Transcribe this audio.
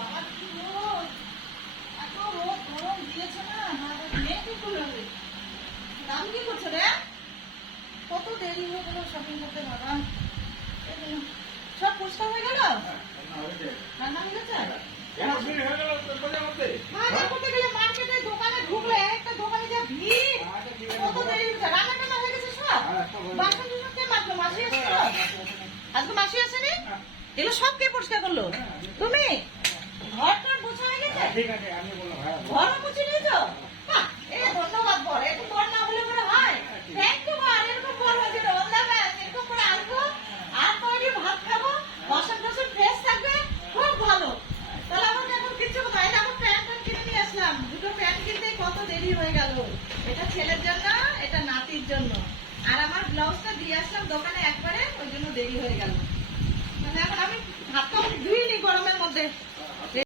বাবা কি রোদ, এত রোদ গরম দিয়েছে না, মেয়ে কি করলো রে? দাম কি করছে রে? কত দেরি হয়ে গেল শপিং করতে বাবা। সব পরিষ্কার হয়ে গেল, রান্না হয়ে গেছে। বাজার করতে গেলে মার্কেটে দোকানে ঢুকলে একটা দোকানে যা ভিড়, কত দেরি হচ্ছে। রান্না টান্না হয়ে গেছে সব, বাসন টাসন কে মাজলো? মাসি আসছিল আজকে? মাসি আসেনি? এগুলো সব কে পরিষ্কার করলো? তুমি? ঘরটা মোছা হয়ে গেছে? ঘরও মুছে নিয়েছো? ধন্যবাদ বল, এরকম বর না হলে পরে হয়। থ্যাংক ইউ বল, এরকম বর হয়েছে অল দ্য বেস্ট। এরকম করে আসবো আর কয়েকদিন ভাত খাবো, বাসন টাসন ফ্রেশ থাকবে, খুব ভালো। তাহলে আমাকে এখন কিচ্ছু কোথায় না, আমার প্যান্ট কিনে নিয়ে আসলাম, দুটো প্যান্ট কিনতে কত দেরি হয়ে গেল। এটা ছেলের জন্য, এটা নাতির জন্য। আর আমার ব্লাউজটা দিয়ে আসলাম দোকানে একবারে, ওই জন্য দেরি হয়ে গেল। মানে এখন আমি হাতটা ধুইনি গরমের মধ্যে।